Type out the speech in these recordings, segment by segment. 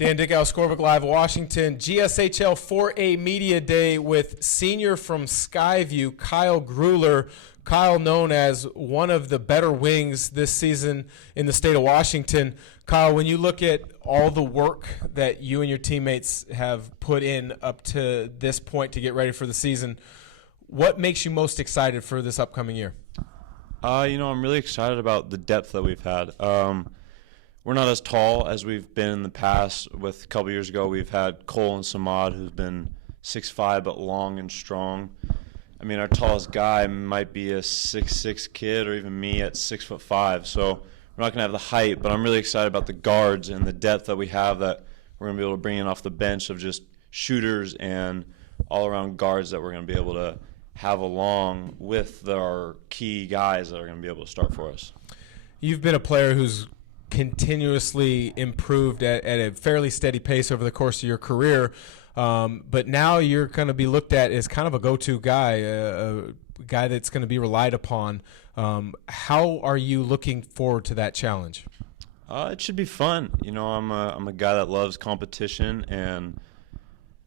Dan Dickau, Scorebook Live, Washington. GSHL 4A Media Day with senior from Skyview, Kyle Gruhler. Kyle, known as one of the better wings this season in the state of Washington. Kyle, when you look at all the work that you and your teammates have put in up to this point to get ready for the season, what makes you most excited for this upcoming year? I'm really excited about the depth that we've had. We're not as tall as we've been in the past. With a couple years ago, we've had Cole and Samad, who's been 6'5", but long and strong. I mean, our tallest guy might be a 6'6" kid, or even me at 6'5". So we're not going to have the height, but I'm really excited about the guards and the depth that we have that we're going to be able to bring in off the bench of just shooters and all-around guards that we're going to be able to have along with our key guys that are going to be able to start for us. You've been a player who's continuously improved at a fairly steady pace over the course of your career, but now you're going to be looked at as kind of a go-to guy, a guy that's going to be relied upon. How are you looking forward to that challenge? It should be fun. I'm a guy that loves competition, and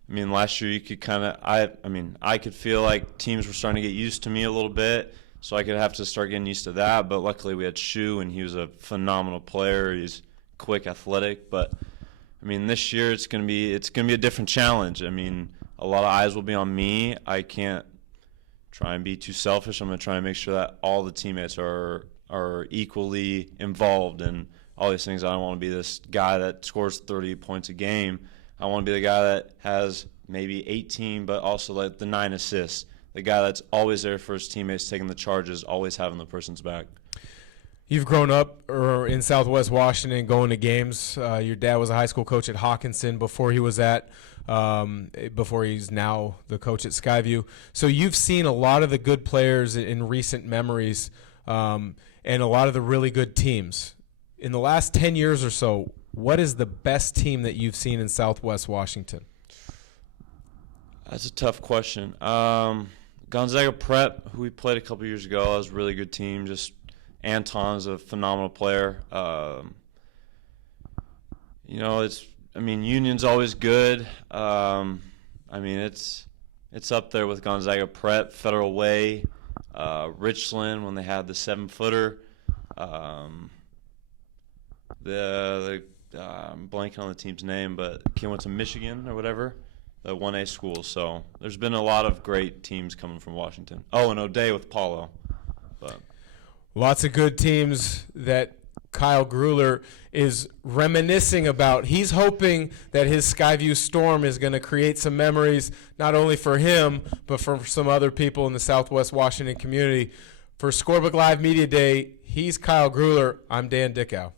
I mean, last year you could kind of I could feel like teams were starting to get used to me a little bit. So I could have to start getting used to that, but luckily we had Shu, and he was a phenomenal player. He's quick, athletic, but I mean, this year it's gonna be a different challenge. I mean, a lot of eyes will be on me. I can't try and be too selfish. I'm gonna try and make sure that all the teammates are equally involved in all these things. I don't want to be this guy that scores 30 points a game. I want to be the guy that has maybe 18, but also like the 9 assists. The guy that's always there for his teammates, taking the charges, always having the person's back. You've grown up in Southwest Washington, going to games. Your dad was a high school coach at Hawkinson before he's now the coach at Skyview. So you've seen a lot of the good players in recent memories, and a lot of the really good teams. In the last 10 years or so, what is the best team that you've seen in Southwest Washington? That's a tough question. Gonzaga Prep, who we played a couple years ago, was a really good team. Just Anton's a phenomenal player. Union's always good. It's up there with Gonzaga Prep, Federal Way, Richland when they had the 7-footer. I'm blanking on the team's name, but kid went to Michigan or whatever. The 1A school. So there's been a lot of great teams coming from Washington. Oh, and O'Day with Paulo. But lots of good teams that Kyle Gruhler is reminiscing about. He's hoping that his Skyview Storm is going to create some memories, not only for him, but for some other people in the Southwest Washington community. For Scorebook Live Media Day, he's Kyle Gruhler. I'm Dan Dickau.